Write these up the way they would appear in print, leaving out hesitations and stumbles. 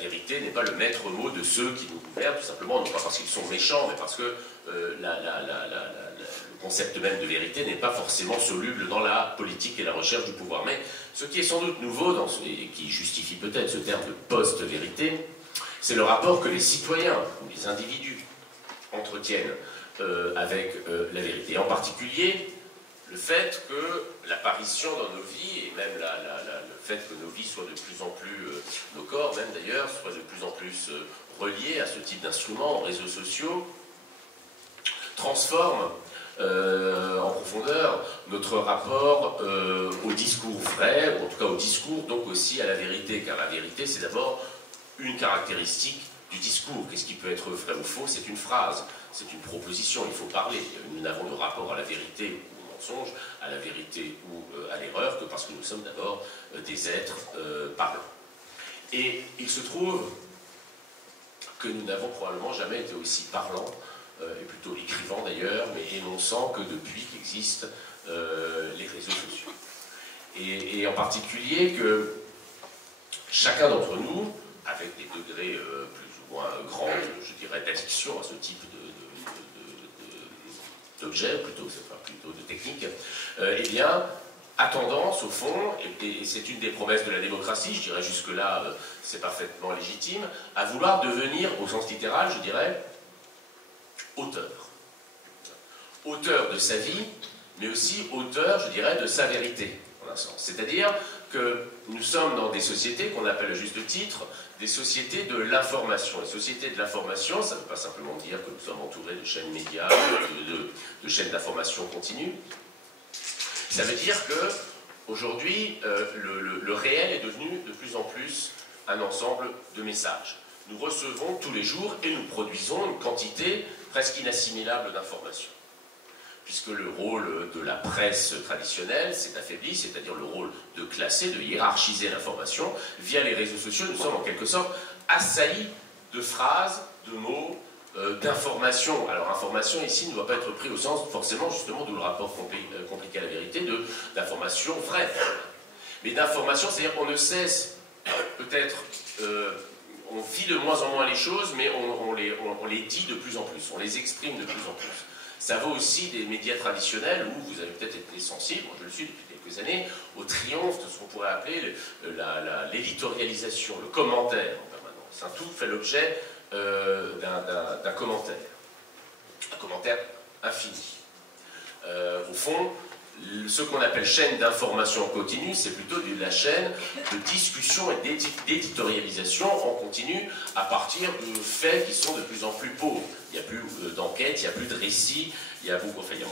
vérité n'est pas le maître mot de ceux qui nous gouvernent, tout simplement, non pas parce qu'ils sont méchants, mais parce que le concept même de vérité n'est pas forcément soluble dans la politique et la recherche du pouvoir. Mais ce qui est sans doute nouveau, et qui justifie peut-être ce terme de post-vérité, c'est le rapport que les citoyens, ou les individus, entretiennent avec la vérité. En particulier, le fait que l'apparition dans nos vies, et même le fait que nos vies soient de plus en plus, nos corps même d'ailleurs, soient de plus en plus reliés à ce type d'instruments, aux réseaux sociaux, transforme en profondeur notre rapport au discours vrai, ou en tout cas au discours, donc aussi à la vérité, car la vérité c'est d'abord une caractéristique du discours. Qu'est-ce qui peut être vrai ou faux? C'est une phrase, c'est une proposition, il faut parler. Nous n'avons de rapport à la vérité ou au mensonge, à la vérité ou à l'erreur, que parce que nous sommes d'abord des êtres parlants. Et il se trouve que nous n'avons probablement jamais été aussi parlants, et plutôt écrivant d'ailleurs, mais énonçant que depuis qu'existent les réseaux sociaux. Et en particulier que chacun d'entre nous, avec des degrés plus ou moins grands, je dirais, d'addiction à ce type d'objet, plutôt de technique, eh bien, a tendance, au fond, et c'est une des promesses de la démocratie, je dirais jusque-là, c'est parfaitement légitime, à vouloir devenir, au sens littéral, je dirais, auteur. Auteur de sa vie, mais aussi auteur, je dirais, de sa vérité, en un sens. C'est-à-dire que nous sommes dans des sociétés qu'on appelle à juste titre des sociétés de l'information. Les sociétés de l'information, ça ne veut pas simplement dire que nous sommes entourés de chaînes médias, de chaînes d'information continue. Ça veut dire que aujourd'hui, le réel est devenu de plus en plus un ensemble de messages. Nous recevons tous les jours et nous produisons une quantité presque inassimilable d'informations. Puisque le rôle de la presse traditionnelle s'est affaibli, c'est-à-dire le rôle de classer, de hiérarchiser l'information, via les réseaux sociaux, nous sommes en quelque sorte assaillis de phrases, de mots, d'informations. Alors, information ici ne doit pas être pris au sens, forcément, justement, d'où le rapport compliqué à la vérité, d'informations vraies. Mais d'informations, c'est-à-dire qu'on ne cesse, peut-être, on vit de moins en moins les choses, mais on les dit de plus en plus, on les exprime de plus en plus. Ça vaut aussi des médias traditionnels où vous avez peut-être été sensible, moi je le suis depuis quelques années, au triomphe de ce qu'on pourrait appeler l'éditorialisation, le commentaire en permanence. Tout fait l'objet d'un commentaire. Un commentaire infini. Au fond, ce qu'on appelle chaîne d'information continue, c'est plutôt de la chaîne de discussion et d'éditorialisation en continu à partir de faits qui sont de plus en plus pauvres. Il n'y a plus d'enquête, il n'y a plus de récits, il y a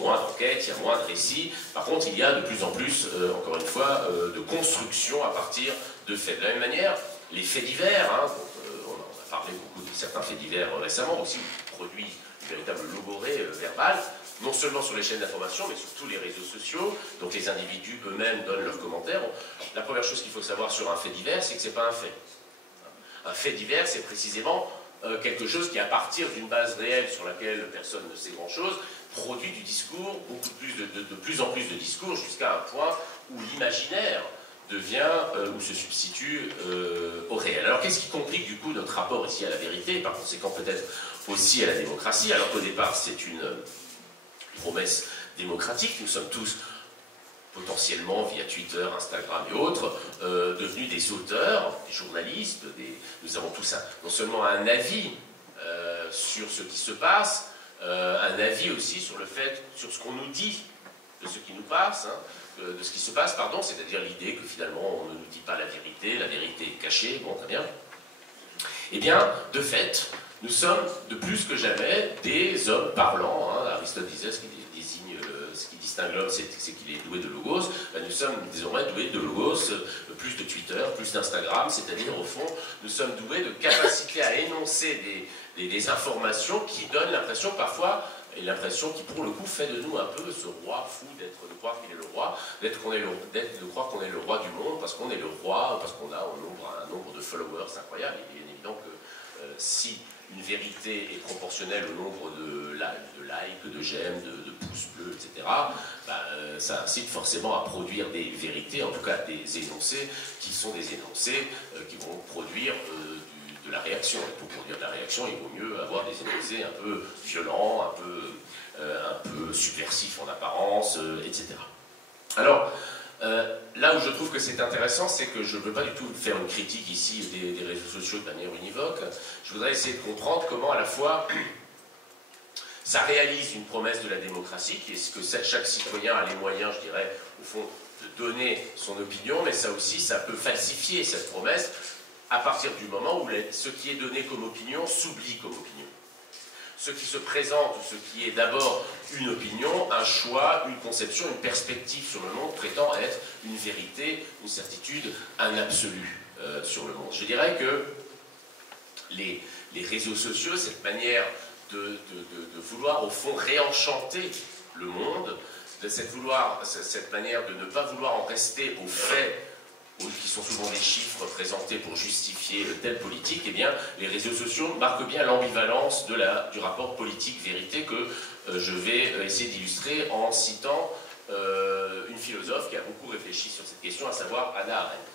moins d'enquêtes, il y a moins de récits. Par contre, il y a de plus en plus, encore une fois, de construction à partir de faits. De la même manière, les faits divers, on a parlé beaucoup de certains faits divers récemment, aussi produit une véritable logorée verbale, non seulement sur les chaînes d'information, mais sur tous les réseaux sociaux. Donc les individus eux-mêmes donnent leurs commentaires. La première chose qu'il faut savoir sur un fait divers, c'est que ce n'est pas un fait. Un fait divers, c'est précisément quelque chose qui, à partir d'une base réelle sur laquelle personne ne sait grand-chose, produit du discours, de plus en plus de discours, jusqu'à un point où l'imaginaire devient, ou se substitue au réel. Alors qu'est-ce qui complique du coup notre rapport ici à la vérité, et par conséquent peut-être aussi à la démocratie, alors qu'au départ c'est une promesse démocratique, nous sommes tous potentiellement via Twitter, Instagram et autres, devenus des auteurs, des journalistes, nous avons tous non seulement un avis sur ce qui se passe, un avis aussi sur sur ce qu'on nous dit de ce qui nous passe, de ce qui se passe, pardon, c'est-à-dire l'idée que finalement on ne nous dit pas la vérité est cachée, bon, très bien. Eh bien, de fait, nous sommes de plus que jamais des hommes parlants. Aristote disait ce qui distingue l'homme, c'est qu'il est doué de logos. Nous sommes désormais doués de logos, plus de Twitter, plus d'Instagram, c'est-à-dire au fond, nous sommes doués de capacité à énoncer des informations qui donnent l'impression parfois, et l'impression qui pour le coup fait de nous un peu ce roi fou de croire qu'il est le roi, de croire qu'on est le roi du monde parce qu'on est le roi, parce qu'on a un nombre de followers incroyable. Il est bien évident que si une vérité est proportionnelle au nombre de likes, de j'aime, de pouces bleus, etc., ça incite forcément à produire des vérités, en tout cas des énoncés, qui sont des énoncés qui vont produire de la réaction. Et pour produire de la réaction, il vaut mieux avoir des énoncés un peu violents, un peu subversifs en apparence, etc. Alors, là où je trouve que c'est intéressant, c'est que je ne veux pas du tout faire une critique ici des réseaux sociaux de manière univoque. Je voudrais essayer de comprendre comment à la fois ça réalise une promesse de la démocratie, qui est ce que chaque citoyen a les moyens, je dirais, au fond, de donner son opinion, mais ça aussi, ça peut falsifier cette promesse à partir du moment où ce qui est donné comme opinion s'oublie comme opinion. Ce qui se présente, ce qui est d'abord une opinion, un choix, une conception, une perspective sur le monde prétend être une vérité, une certitude, un absolu sur le monde. Je dirais que les réseaux sociaux, cette manière de vouloir au fond réenchanter le monde, cette manière de ne pas vouloir en rester aux faits, qui sont souvent des chiffres présentés pour justifier telle politique, eh bien, les réseaux sociaux marquent bien l'ambivalence du rapport politique-vérité que je vais essayer d'illustrer en citant une philosophe qui a beaucoup réfléchi sur cette question, à savoir Hannah Arendt.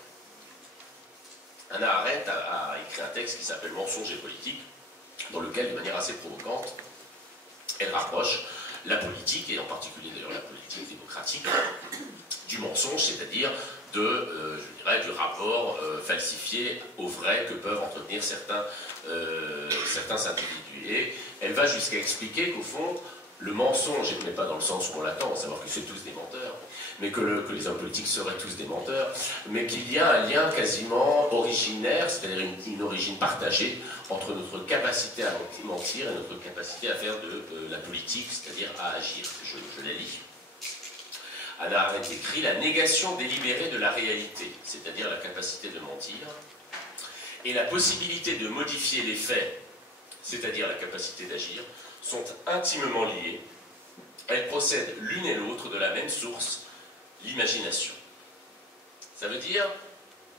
Hannah Arendt a écrit un texte qui s'appelle « Mensonge et politique », dans lequel, de manière assez provocante, elle rapproche la politique, et en particulier d'ailleurs la politique démocratique, du mensonge, c'est-à-dire je dirais, du rapport falsifié au vrai que peuvent entretenir certains individus. Et elle va jusqu'à expliquer qu'au fond, le mensonge, et ce n'est pas dans le sens où on l'attend, à savoir que c'est tous des menteurs, mais que les hommes politiques seraient tous des menteurs, mais qu'il y a un lien quasiment originaire, c'est-à-dire une origine partagée entre notre capacité à mentir et notre capacité à faire de la politique, c'est-à-dire à agir. Je la lis. Hannah Arendt écrit « La négation délibérée de la réalité, c'est-à-dire la capacité de mentir, et la possibilité de modifier les faits, c'est-à-dire la capacité d'agir, sont intimement liées. Elles procèdent l'une et l'autre de la même source, l'imagination. » Ça veut dire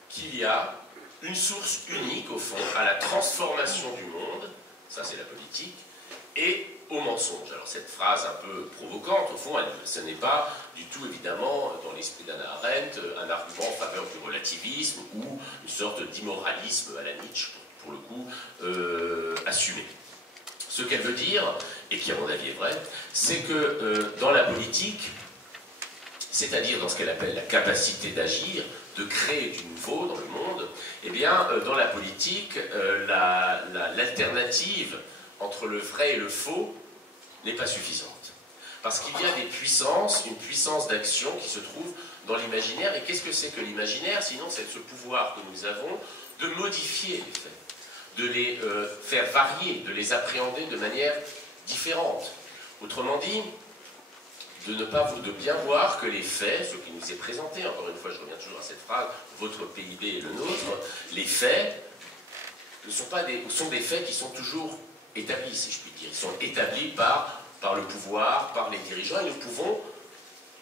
qu'il y a une source unique, au fond, à la transformation du monde, ça c'est la politique, et au mensonge. Alors cette phrase un peu provocante, au fond, ce n'est pas du tout, évidemment, dans l'esprit d'Hannah Arendt, un argument en faveur du relativisme ou une sorte d'immoralisme à la Nietzsche, pour le coup, assumé. Ce qu'elle veut dire, et qui à mon avis est vrai, c'est que dans la politique, c'est-à-dire dans ce qu'elle appelle la capacité d'agir, de créer du nouveau dans le monde, eh bien, dans la politique, l'alternative entre le vrai et le faux n'est pas suffisante. Parce qu'il y a des puissances, une puissance d'action qui se trouve dans l'imaginaire. Et qu'est-ce que c'est que l'imaginaire? Sinon, c'est ce pouvoir que nous avons de modifier les faits, de les faire varier, de les appréhender de manière différente. Autrement dit, de bien voir que les faits, ce qui nous est présenté, encore une fois, je reviens toujours à cette phrase, votre PIB et le nôtre, les faits sont des faits qui sont toujours établis, si je puis dire. Ils sont établis par le pouvoir, par les dirigeants, et nous pouvons,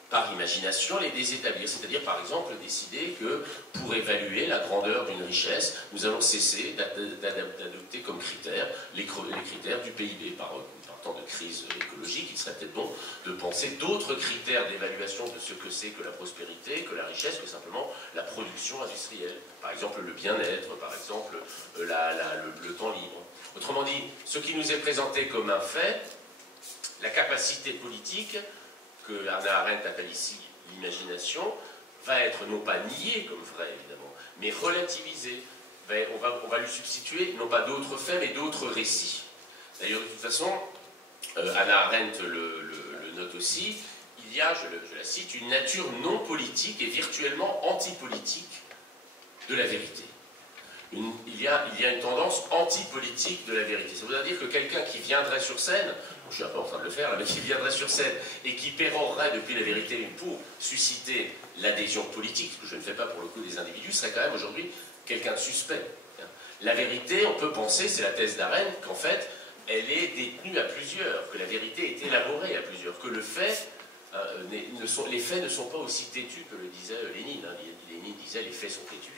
par imagination, les désétablir. C'est-à-dire, par exemple, décider que pour évaluer la grandeur d'une richesse, nous allons cesser d'adopter comme critères les critères du PIB. Par temps de crise écologique, il serait peut-être bon de penser d'autres critères d'évaluation de ce que c'est que la prospérité, que la richesse, que simplement la production industrielle. Par exemple, le bien-être, par exemple, le temps libre. Autrement dit, ce qui nous est présenté comme un fait, la capacité politique, que Hannah Arendt appelle ici l'imagination, va être non pas niée comme vrai, évidemment, mais relativisée. On va lui substituer non pas d'autres faits, mais d'autres récits. D'ailleurs, de toute façon, Hannah Arendt le note aussi, il y a, je la cite, une nature non politique et virtuellement antipolitique de la vérité. Il y a une tendance anti-politique de la vérité. Ça voudrait dire que quelqu'un qui viendrait sur scène, je suis un peu en train de le faire, mais qui viendrait sur scène et qui pérorerait depuis la vérité pour susciter l'adhésion politique, ce que je ne fais pas pour le coup des individus, serait quand même aujourd'hui quelqu'un de suspect. La vérité, on peut penser, c'est la thèse d'Arendt, qu'en fait, elle est détenue à plusieurs, que la vérité est élaborée à plusieurs, que les faits ne sont pas aussi têtus que le disait Lénine. Lénine disait « les faits sont têtus ».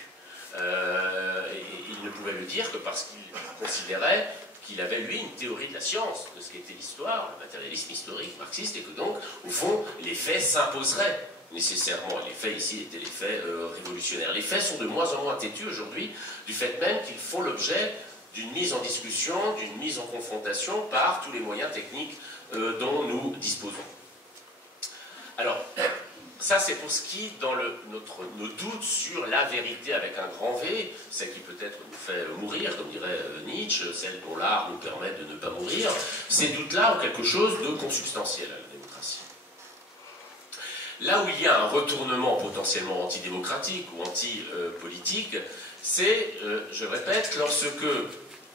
Et il ne pouvait le dire que parce qu'il considérait qu'il avait, lui, une théorie de la science, de ce qu'était l'histoire, le matérialisme historique marxiste, et que donc, au fond, les faits s'imposeraient nécessairement. Les faits ici étaient les faits révolutionnaires. Les faits sont de moins en moins têtus aujourd'hui, du fait même qu'ils font l'objet d'une mise en discussion, d'une mise en confrontation par tous les moyens techniques dont nous disposons. Alors, ça c'est pour ce qui, dans nos doutes sur la vérité avec un grand V, celle qui peut-être nous fait mourir, comme dirait Nietzsche, celle dont l'art nous permet de ne pas mourir, ces doutes-là ont quelque chose de consubstantiel à la démocratie. Là où il y a un retournement potentiellement antidémocratique ou anti-politique, c'est, je répète, lorsque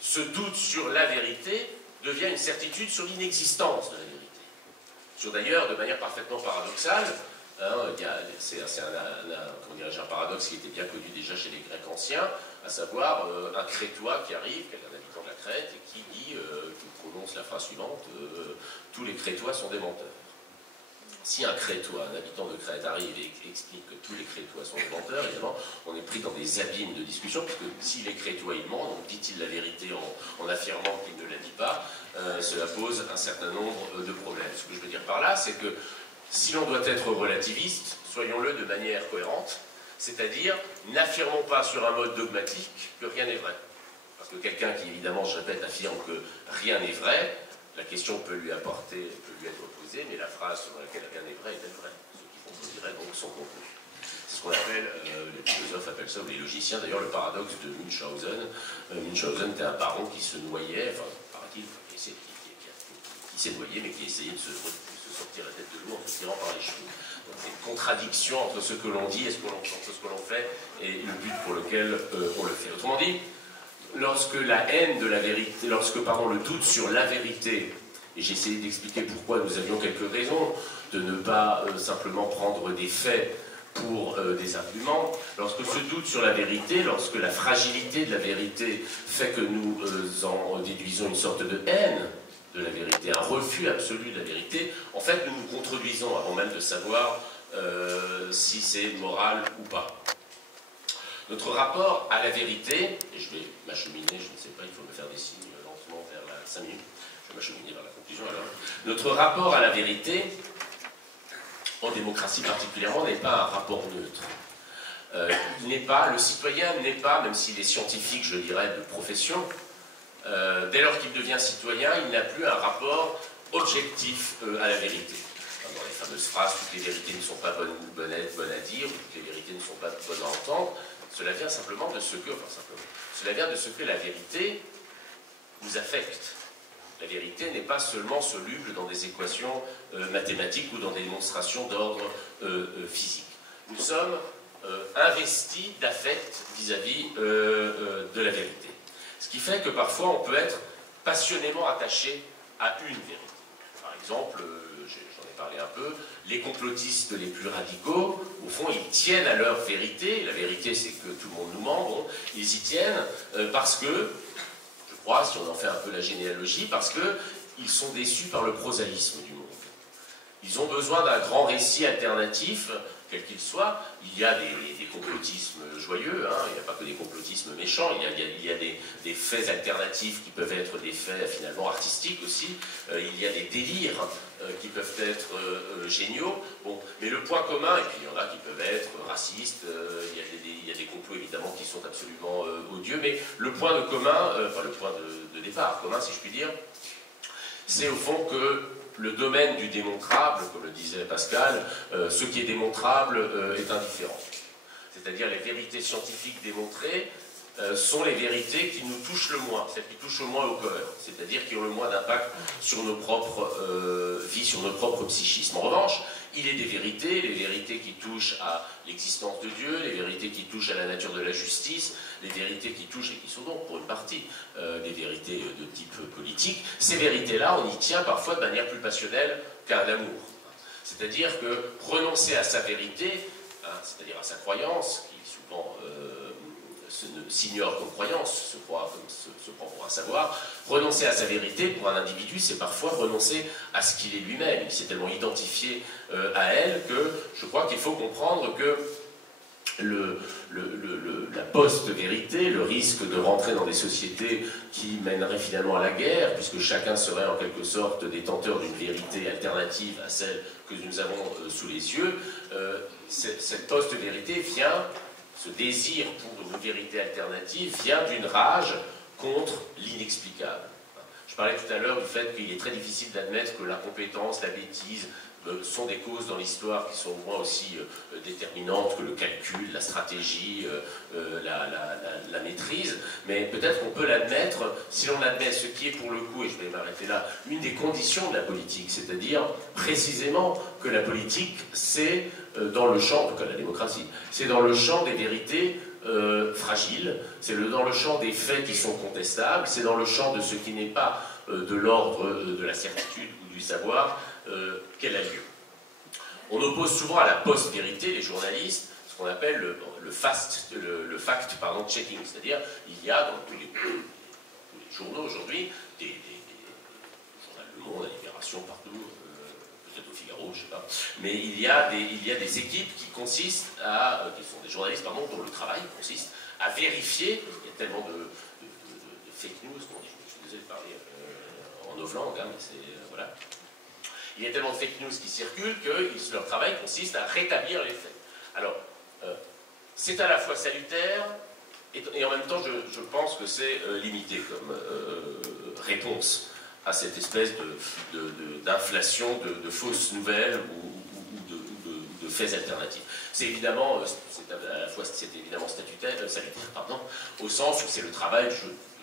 ce doute sur la vérité devient une certitude sur l'inexistence de la vérité. Sur d'ailleurs, de manière parfaitement paradoxale, c'est un paradoxe qui était bien connu déjà chez les Grecs anciens, à savoir un Crétois qui arrive, qui est un habitant de la Crète, et qui dit, qui prononce la phrase suivante, tous les Crétois sont des menteurs. Si un Crétois, un habitant de Crète arrive et explique que tous les Crétois sont des menteurs, évidemment, on est pris dans des abîmes de discussion, puisque si les Crétois ils mentent, donc dit-il la vérité en affirmant qu'il ne la dit pas, cela pose un certain nombre de problèmes. Ce que je veux dire par là, c'est que si l'on doit être relativiste, soyons-le de manière cohérente, c'est-à-dire n'affirmons pas sur un mode dogmatique que rien n'est vrai. Parce que quelqu'un qui, évidemment, je répète, affirme que rien n'est vrai, la question peut lui être opposée, mais la phrase sur laquelle rien n'est vrai est vraie. Ceux qui contredirait donc sont contenus. C'est ce qu'on appelle, les philosophes appellent ça, ou les logiciens, d'ailleurs, le paradoxe de Munchausen. Munchausen était un baron qui se noyait, enfin, paraît-il, qui s'est noyé, mais qui essayait de se sortir la tête de l'eau en se tirant par les cheveux. Donc c'est une contradiction entre ce que l'on dit et entre ce que l'on fait et le but pour lequel on le fait. Autrement dit, lorsque la haine de la vérité, le doute sur la vérité, et j'ai essayé d'expliquer pourquoi nous avions quelques raisons de ne pas simplement prendre des faits pour des arguments, lorsque ce doute sur la vérité, lorsque la fragilité de la vérité fait que nous en déduisons une sorte de haine de la vérité, un refus absolu de la vérité, en fait nous nous contredisons avant même de savoir si c'est moral ou pas. Notre rapport à la vérité, et je vais m'acheminer, je ne sais pas, il faut me faire des signes lentement vers la 5 minutes, je vais m'acheminer vers la conclusion alors. Notre rapport à la vérité, en démocratie particulièrement, n'est pas un rapport neutre. Le citoyen n'est pas, même s'il est scientifique, je dirais, de profession, dès lors qu'il devient citoyen, il n'a plus un rapport objectif à la vérité. Dans les fameuses phrases, toutes les vérités ne sont pas bonnes à dire, toutes les vérités ne sont pas bonnes à entendre, cela vient simplement de ce que, cela vient de ce que la vérité nous affecte. La vérité n'est pas seulement soluble dans des équations mathématiques ou dans des démonstrations d'ordre physique. Nous sommes investis d'affect vis-à-vis de la vérité. Ce qui fait que parfois on peut être passionnément attaché à une vérité. Par exemple, j'en ai parlé un peu, les complotistes les plus radicaux, au fond, ils tiennent à leur vérité. La vérité, c'est que tout le monde nous ment. Bon, ils y tiennent parce que, je crois, si on en fait un peu la généalogie, parce qu'ils sont déçus par le prosaïsme du monde. Ils ont besoin d'un grand récit alternatif, quel qu'il soit. Il y a des complotismes joyeux, hein, il n'y a pas que des complotismes méchants, il y a des faits alternatifs qui peuvent être des faits finalement artistiques aussi, il y a des délires qui peuvent être géniaux, bon, mais le point commun, et puis il y en a qui peuvent être racistes, il y a des complots évidemment qui sont absolument odieux, mais le point de commun, enfin le point de départ commun si je puis dire, c'est au fond que le domaine du démontrable, comme le disait Pascal, ce qui est démontrable est indifférent. C'est-à-dire les vérités scientifiques démontrées sont les vérités qui nous touchent le moins, celles qui touchent le moins au cœur, c'est-à-dire qui ont le moins d'impact sur nos propres vies, sur notre propre psychisme. En revanche, il est des vérités, les vérités qui touchent à l'existence de Dieu, les vérités qui touchent à la nature de la justice, les vérités qui touchent, et qui sont donc pour une partie des vérités de type politique. Ces vérités-là, on y tient parfois de manière plus passionnelle qu'à un amour. C'est-à-dire que renoncer à sa vérité, hein, c'est-à-dire à sa croyance, qui souvent s'ignore comme croyance, se prend pour un savoir, renoncer à sa vérité pour un individu, c'est parfois renoncer à ce qu'il est lui-même. Il s'est tellement identifié à elle que je crois qu'il faut comprendre que la post-vérité, le risque de rentrer dans des sociétés qui mèneraient finalement à la guerre, puisque chacun serait en quelque sorte détenteur d'une vérité alternative à celle que nous avons sous les yeux, cette post-vérité vient, ce désir pour une vérité alternative vient d'une rage contre l'inexplicable. Je parlais tout à l'heure du fait qu'il est très difficile d'admettre que l'incompétence, la bêtise, sont des causes dans l'histoire qui sont au moins aussi déterminantes que le calcul, la stratégie, la maîtrise, mais peut-être qu'on peut l'admettre si l'on admet ce qui est pour le coup, et je vais m'arrêter là, une des conditions de la politique, c'est-à-dire précisément que la politique, c'est dans le champ, en tout cas la démocratie, c'est dans le champ des vérités fragiles, c'est dans le champ des faits qui sont contestables, c'est dans le champ de ce qui n'est pas de l'ordre de la certitude ou du savoir, qu'elle a lieu. On oppose souvent à la post-vérité, les journalistes, ce qu'on appelle le fact-checking, c'est-à-dire il y a dans tous les journaux aujourd'hui, des journal Le Monde, la Libération, partout, peut-être au Figaro, je ne sais pas, mais il y a des équipes qui consistent qui sont des journalistes, pardon, dont le travail consiste à vérifier, il y a tellement de fake news, je suis désolé de parler en novlangue, hein, mais c'est, voilà. Il y a tellement de fake news qui circulent que leur travail consiste à rétablir les faits. Alors, c'est à la fois salutaire et en même temps, je pense que c'est limité comme réponse à cette espèce d'inflation de fausses nouvelles ou de faits alternatifs. C'est évidemment, c'est évidemment salutaire, pardon, au sens où c'est le travail du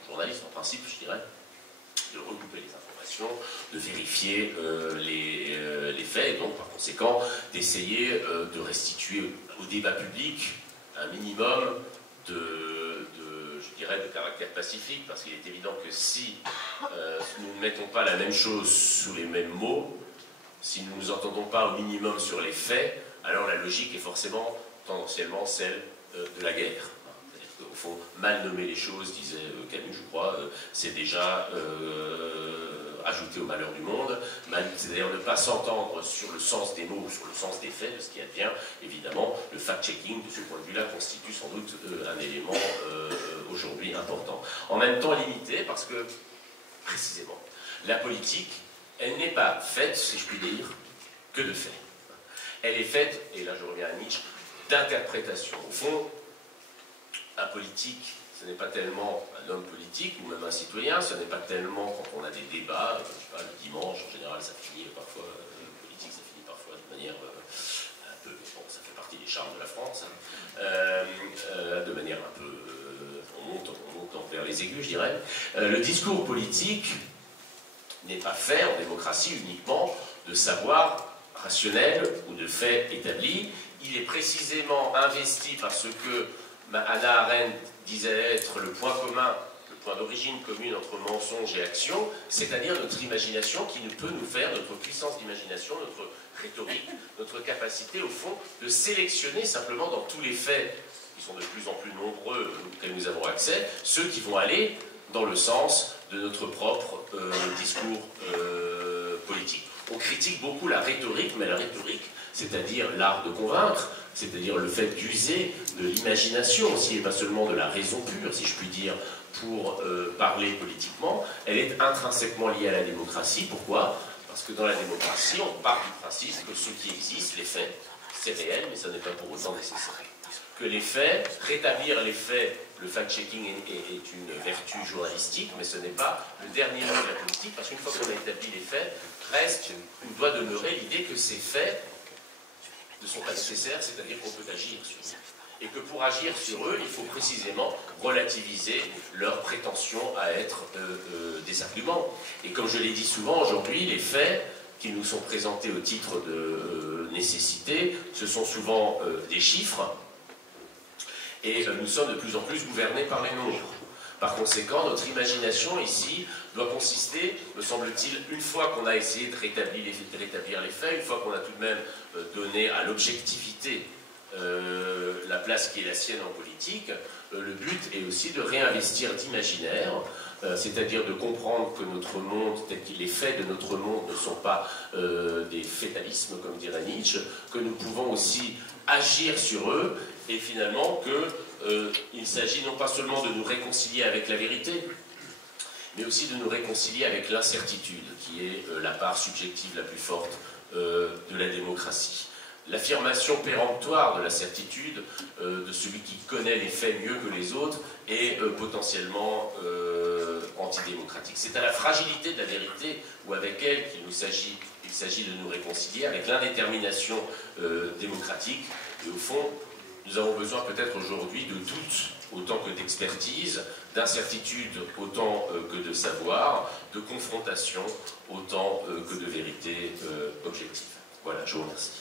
journaliste, en principe, je dirais, de regrouper les informations, de vérifier les faits, et donc par conséquent d'essayer de restituer au débat public un minimum je dirais, de caractère pacifique, parce qu'il est évident que si nous ne mettons pas la même chose sous les mêmes mots, si nous ne nous entendons pas au minimum sur les faits, alors la logique est forcément tendanciellement celle de la guerre. Au fond, mal nommer les choses, disait Camus, je crois, c'est déjà ajouter au malheur du monde. C'est d'ailleurs ne pas s'entendre sur le sens des mots ou sur le sens des faits, de ce qui advient. Évidemment, le fact-checking, de ce point de vue-là, constitue sans doute un élément aujourd'hui important. En même temps limité, parce que, précisément, la politique, elle n'est pas faite, si je puis dire, que de faits. Elle est faite, et là je reviens à Nietzsche, d'interprétation. Au fond, un politique, ce n'est pas tellement un homme politique ou même un citoyen, ce n'est pas tellement quand on a des débats, je sais pas, le dimanche, en général, ça finit parfois, politique, ça finit parfois de manière un peu, bon, ça fait partie des charmes de la France, hein, de manière un peu, on monte vers les aigus, je dirais. Le discours politique n'est pas fait en démocratie uniquement de savoir rationnel ou de faits établis, il est précisément investi par ce que Hannah Arendt disait être le point commun, le point d'origine commune entre mensonge et action, c'est-à-dire notre imagination qui ne peut nous faire, notre puissance d'imagination, notre rhétorique, notre capacité au fond de sélectionner simplement dans tous les faits qui sont de plus en plus nombreux auxquels nous avons accès, ceux qui vont aller dans le sens de notre propre discours politique. On critique beaucoup la rhétorique, mais la rhétorique, c'est-à-dire l'art de convaincre, c'est-à-dire le fait d'user de l'imagination aussi, et pas seulement de la raison pure, si je puis dire, pour parler politiquement, elle est intrinsèquement liée à la démocratie. Pourquoi? Parce que dans la démocratie, on part du principe que ce qui existe, les faits, c'est réel, mais ça n'est pas pour autant nécessaire. Que les faits, rétablir les faits, le fact-checking est une vertu journalistique, mais ce n'est pas le dernier mot de la politique, parce qu'une fois qu'on a établi les faits, reste ou doit demeurer l'idée que ces faits ne sont pas nécessaires, c'est-à-dire qu'on peut agir sur eux. Et que pour agir sur eux, il faut précisément relativiser leur prétention à être des arguments. Et comme je l'ai dit souvent, aujourd'hui, les faits qui nous sont présentés au titre de nécessité, ce sont souvent des chiffres, et nous sommes de plus en plus gouvernés par les nombres. Par conséquent, notre imagination ici doit consister, me semble-t-il, une fois qu'on a essayé de rétablir les faits, une fois qu'on a tout de même donné à l'objectivité la place qui est la sienne en politique, le but est aussi de réinvestir d'imaginaire, c'est-à-dire de comprendre que notre monde, les faits de notre monde ne sont pas des fatalismes, comme dirait Nietzsche, que nous pouvons aussi agir sur eux, et finalement qu'il s'agit non pas seulement de nous réconcilier avec la vérité, mais aussi de nous réconcilier avec l'incertitude, qui est la part subjective la plus forte de la démocratie. L'affirmation péremptoire de la certitude de celui qui connaît les faits mieux que les autres est potentiellement antidémocratique. C'est à la fragilité de la vérité ou avec elle qu'il s'agit de nous réconcilier, avec l'indétermination démocratique. Et au fond, nous avons besoin peut-être aujourd'hui de doute autant que d'expertise, d'incertitude autant que de savoir, de confrontation autant que de vérité objective. Voilà, je vous remercie.